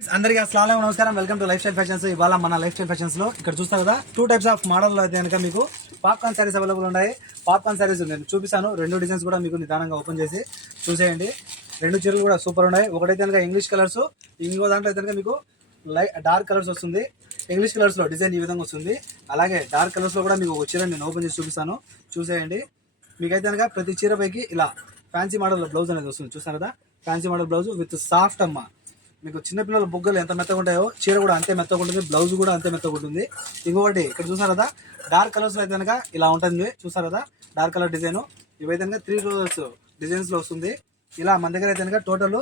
అందరికీ అస్సలాము నమస్కారం. Welcome to life style fashions. ఇవాళ మన లైఫ్ స్టైల్ ఫ్యాషన్స్ లో ఇక్కడ చూస్తారు కదా, 2 టైప్స్ ఆఫ్ మోడల్ అయితే కనుక మీకు పాప్కార్న్ సారీస్ అవైలబుల్ ఉన్నాయి. పాప్కార్న్ సారీస్ నేను చూపిస్తాను. 2 డిజైన్స్ కూడా మీకు నిదానంగా ఓపెన్ చేసి చూసేయండి. 2 చీరలు కూడా సూపర్ ఉన్నాయి. ఒకటైతే కనుక ఇంగ్లీష్ కలర్స్, ఇంకో దాంట్లో అయితే కనుక మీకు డార్క్ కలర్స్ వస్తుంది. ఇంగ్లీష్ కలర్స్ లో డిజైన్ ఈ విధంగా వస్తుంది. అలాగే డార్క్ కలర్స్ లో కూడా మీకు ఒక చీర నేను ఓపెన్ చేసి చూపిస్తాను, చూసేయండి. మీకైతే కనుక ప్రతి చీర పైకి ఇలా ఫ్యాన్సీ మోడల్ బ్లౌజ్ అనేది వస్తుంది. చూస్తారు కదా, fancy model blouse with soft అమ్మ. మీకు చిన్నపిల్లల బుగ్గలు ఎంత మెత్తగా ఉంటాయో చీర కూడా అంతే మెత్తగా ఉంటుంది, బ్లౌజ్ కూడా అంతే మెత్తగా ఉంటుంది. ఇంకొకటి ఇక్కడ చూసారు కదా, డార్క్ కలర్స్ అయితే కనుక ఇలా ఉంటుంది. చూసారు కదా, డార్క్ కలర్ డిజైన్. ఇవైతే కనుక 3 రోజెస్ డిజైన్స్ లో వస్తుంది. ఇలా మన దగ్గర అయితే కనుక టోటల్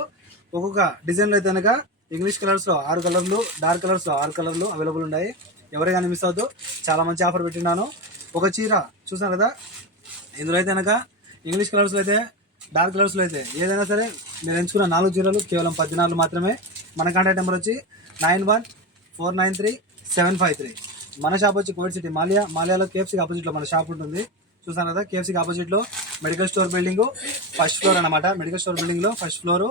ఒక్కొక్క డిజైన్ లో అయితే కనుక ఇంగ్లీష్ కలర్స్ లో 6 కలర్లు, డార్క్ కలర్స్ లో 6 కలర్లు అవైలబుల్ ఉన్నాయి. ఎవరైనా మిస్ అవద్దు, చాలా మంచి ఆఫర్ పెట్టినాను. ఒక చీర చూసారు కదా, ఇందులో అయితే కనుక ఇంగ్లీష్ కలర్స్ లో అయితే, డార్క్ కలర్స్ లో అయితే ఏదైనా సరే మీరు ఎంచుకున్న 4 చీరలు కేవలం 14 మాత్రమే. మన కాంటాక్ట్ నెంబర్ వచ్చి 91493753. మన షాప్ వచ్చి కోవిడ్ సిటీ మాలియాలో కేఎఫ్సీకి ఆపోజిట్ లో మన షాప్ ఉంటుంది. చూసాను కదా, కేఎఫ్సీకి ఆపోజిట్ లో medical store building first floor అనమాట. మెడికల్ స్టోర్ బిల్డింగ్ లో ఫస్ట్ ఫ్లోర్.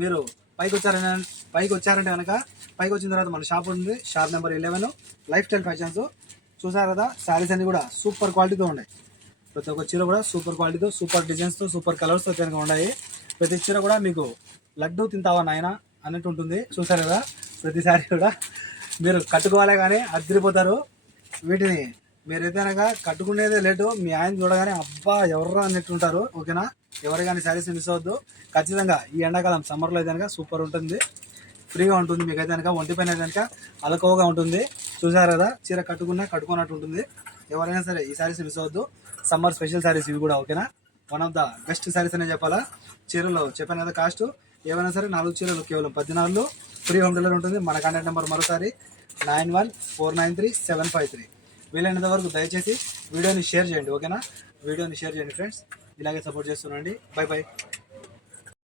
మీరు పైకి వచ్చారంటే కనుక పైకి వచ్చిన తర్వాత మన షాప్ ఉంది. Shop number 11 life style fashions. చూసారు కదా, శారీస్ అన్ని కూడా సూపర్ క్వాలిటీతో ఉన్నాయి. ప్రతి ఒక్క చీర కూడా సూపర్ క్వాలిటీతో, సూపర్ డిజైన్స్తో, సూపర్ కలర్స్తో కనుక ఉన్నాయి. ప్రతి చీర కూడా మీకు లడ్డు తింటావా నాయన అన్నట్టు ఉంటుంది. చూసారు కదా, ప్రతిసారి కూడా మీరు కట్టుకోవాలి కానీ అదిరిపోతారు. వీటిని మీరైతే కనుక కట్టుకునేదే లేటు, మీ ఆయన చూడగానే అబ్బా ఎవర్రా అన్నట్టు ఉంటారు. ఓకేనా, ఎవరు కానీ శారీస్ మిస్ అవ్వద్దు. ఖచ్చితంగా ఈ ఎండాకాలం సమ్మర్లో అయితే కనుక సూపర్ ఉంటుంది, ఫ్రీగా ఉంటుంది. మీకు అయితే కనుక ఒంటి పైన అయితే కనుక అలకోవగా ఉంటుంది. చూసారు కదా, చీర కట్టుకున్నట్టు ఉంటుంది. ఎవరైనా సరే ఈ శారీస్ మిస్ అవ్వద్దు. సమ్మర్ స్పెషల్ శారీస్ ఇవి కూడా. ఓకేనా, one of the best saris అనే చెప్పాలా. చీరలో చెప్పాను కదా కాస్ట్, ఏమైనా సరే 4 చీరలు కేవలం 14, ఫ్రీ హోమ్ డెలివరీ ఉంటుంది. మన కాంటాక్ట్ నెంబర్ మరోసారి 91493753. వీలైనంత వరకు దయచేసి వీడియోని షేర్ చేయండి. ఓకేనా, వీడియోని షేర్ చేయండి ఫ్రెండ్స్. ఇలాగే సపోర్ట్ చేస్తున్నాండి. By by.